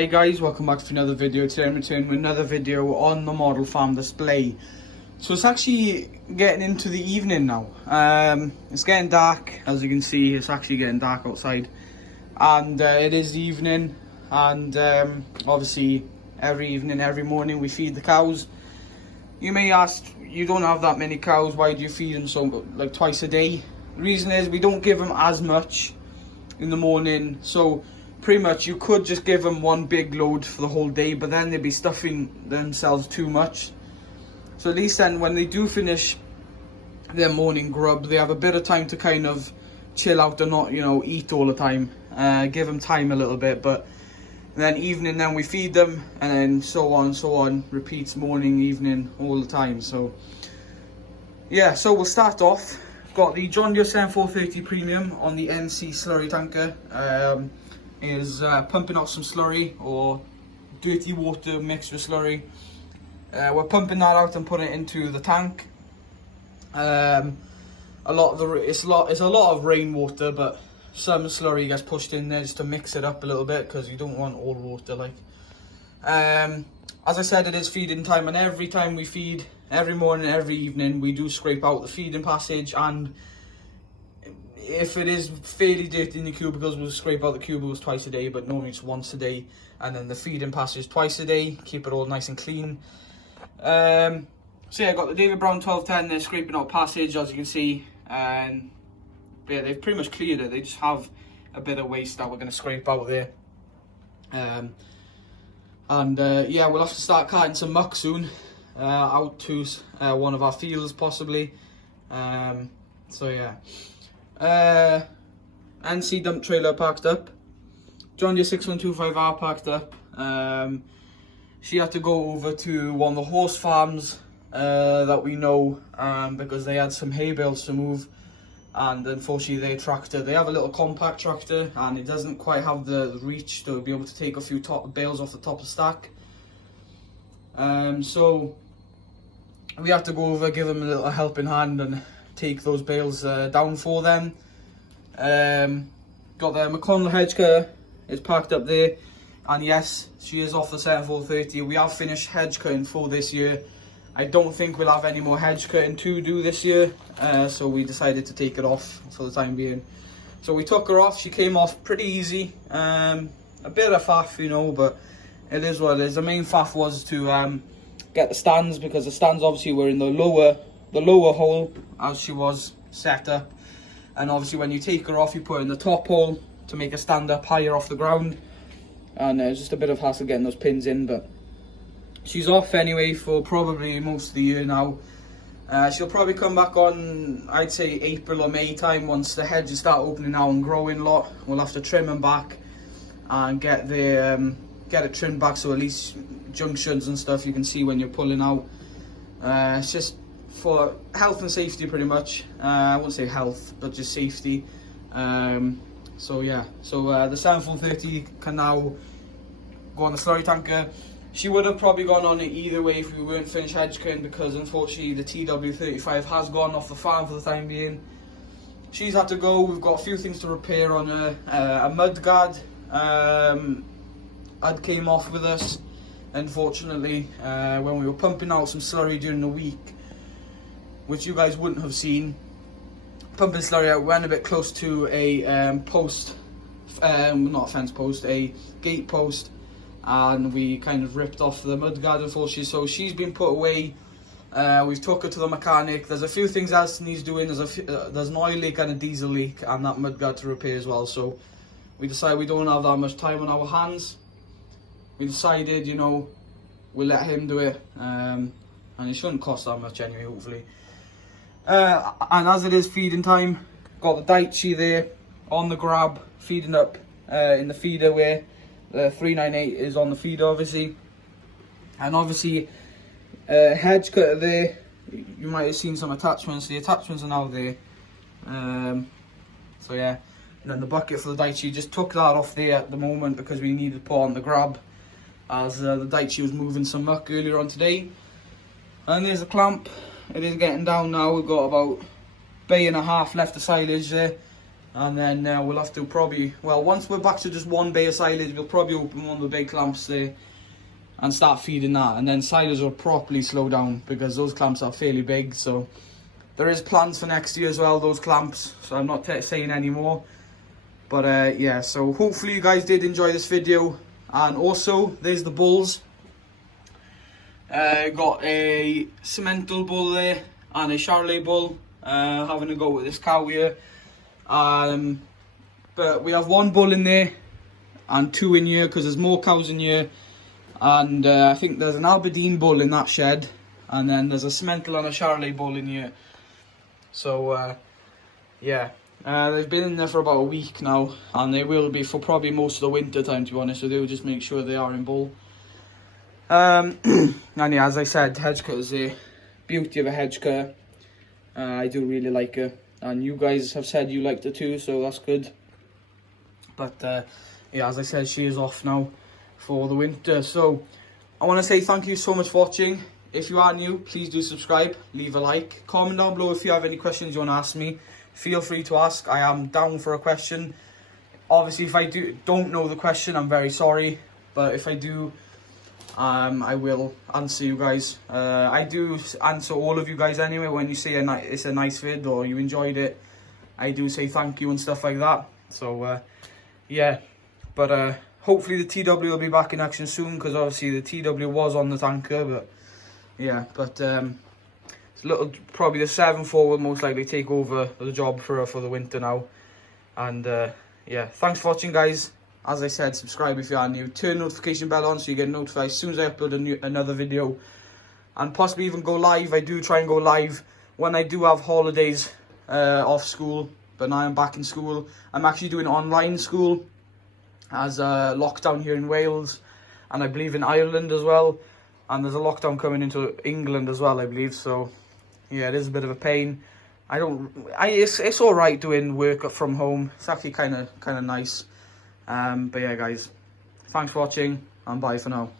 Hi guys, welcome back to another video. Today I'm returning with another video on the model farm display. So it's actually getting into the evening now. It's getting dark, as you can see. It's actually getting dark outside, and it is the evening. And obviously every evening, every morning we feed the cows. You may ask, you don't have that many cows, why do you feed them so like twice a day? The reason is we don't give them as much in the morning, so pretty much you could just give them one big load for the whole day, but then they'd be stuffing themselves too much. So at least then when they do finish their morning grub, they have a bit of time to kind of chill out and not, you know, eat all the time. Give them time a little bit, but then evening, then we feed them, and then so on, repeats morning, evening, all the time. So yeah, so we'll start off. Got the John Deere 7430 Premium on the NC slurry tanker. Is pumping out some slurry, or dirty water mixed with slurry. We're pumping that out and putting it into the tank. It's a lot of rainwater, but some slurry gets pushed in there just to mix it up a little bit, because you don't want all water. Like, as I said, it is feeding time, and every time we feed, every morning, every evening, we do scrape out the feeding passage, and if it is fairly dirty in the cubicles, we'll scrape out the cubicles twice a day, but normally it's once a day, and then the feeding passage twice a day, keep it all nice and clean. So yeah, I got the David Brown 1210, they're scraping out passage, as you can see, and yeah, they've pretty much cleared it. They just have a bit of waste that we're going to scrape out there. Yeah, we'll have to start carting some muck soon, out to one of our fields possibly. So yeah. NC dump trailer parked up. John Deere 6125R parked up. She had to go over to one of the horse farms that we know, because they had some hay bales to move, and unfortunately their tractor, they have a little compact tractor, and it doesn't quite have the reach to be able to take a few bales off the top of the stack. So we have to go over, give them a little helping hand and take those bales down for them. Got the McConnell hedge cutter, it's parked up there, and yes, she is off the 7430. We have finished hedge cutting for this year. I don't think we'll have any more hedge cutting to do this year, so we decided to take it off for the time being. So we took her off. She came off pretty easy, a bit of faff, you know, but it is what it is. The main faff was to get the stands, because the stands obviously were in the lower hole as she was set up, and obviously when you take her off, you put her in the top hole to make her stand up higher off the ground, and it's just a bit of hassle getting those pins in, but she's off anyway for probably most of the year now. She'll probably come back on, I'd say April or May time, once the hedges start opening now and growing a lot. We'll have to trim them back and get it trimmed back, so at least junctions and stuff you can see when you're pulling out. It's just for health and safety pretty much. I wouldn't say health, but just safety. So yeah, so the 7430 can now go on the slurry tanker. She would have probably gone on it either way if we weren't finished hedge cutting, because unfortunately the TW35 has gone off the farm for the time being. She's had to go. We've got a few things to repair on her. A mud guard came off with us, unfortunately, when we were pumping out some slurry during the week, which you guys wouldn't have seen. Pumping slurry out, went a bit close to a post, not a fence post, a gate post, and we kind of ripped off the mud guard, unfortunately. So she's been put away. We've took her to the mechanic. There's a few things else needs doing. There's an oil leak and a diesel leak, and that mud guard to repair as well. So we decided we don't have that much time on our hands. We decided, you know, we'll let him do it, and it shouldn't cost that much anyway, hopefully. And as it is feeding time, got the Daichi there on the grab, feeding up in the feeder where the 398 is on the feeder, obviously. And obviously, hedge cutter there, you might have seen some attachments. The attachments are now there. So yeah, and then the bucket for the Daichi, just took that off there at the moment because we needed to put on the grab, as the Daichi was moving some muck earlier on today. And there's the clamp. It is getting down now. We've got about a bay and a half left of silage there. And then we'll have to probably, well, once we're back to just one bay of silage, we'll probably open one of the big clamps there and start feeding that. And then silage will properly slow down because those clamps are fairly big. So there is plans for next year as well, those clamps. So I'm not saying any more. But yeah, so hopefully you guys did enjoy this video. And also, there's the bulls. Got a Simmental bull there and a Charolais bull. Having a go with this cow here. But we have one bull in there and two in here because there's more cows in here. And I think there's an Aberdeen bull in that shed. And then there's a Simmental and a Charolais bull in here. So yeah, they've been in there for about a week now. And they will be for probably most of the winter time, to be honest. So they'll just make sure they are in bull. And yeah, as I said, hedge cutter is the beauty of a hedge cutter. I do really like her. And you guys have said you liked her too, so that's good. But yeah, as I said, she is off now for the winter. So I want to say thank you so much for watching. If you are new, please do subscribe, leave a like, comment down below if you have any questions you want to ask me. Feel free to ask. I am down for a question. Obviously, if I don't know the question, I'm very sorry. But if I do, I will answer you guys. I do answer all of you guys anyway. When you say it's a nice vid or you enjoyed it, I do say thank you and stuff like that. So yeah, but hopefully the TW will be back in action soon, because obviously the TW was on the tanker. But yeah, but it's probably the 7.4 will most likely take over the job for the winter now. And yeah, thanks for watching, guys. As I said, subscribe if you are new. Turn notification bell on so you get notified as soon as I upload another video. And possibly even go live. I do try and go live when I do have holidays off school. But now I'm back in school. I'm actually doing online school as a lockdown here in Wales. And I believe in Ireland as well. And there's a lockdown coming into England as well, I believe. So yeah, it is a bit of a pain. It's alright doing work from home. It's actually kind of nice. But yeah, guys, thanks for watching and bye for now.